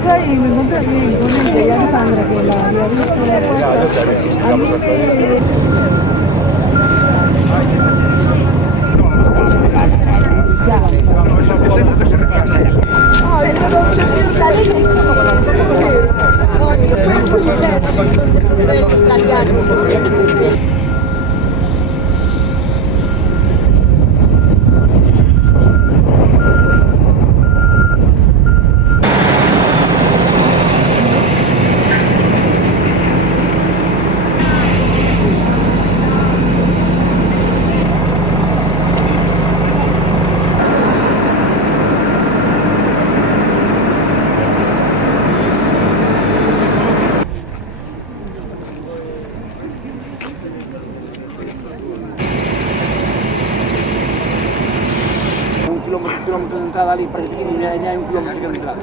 duda y me encontré bien con ella, y Alejandra, que la había visto la puerta. A mí un kilómetro de entrada ali para que tinha, un kilómetro de entrada.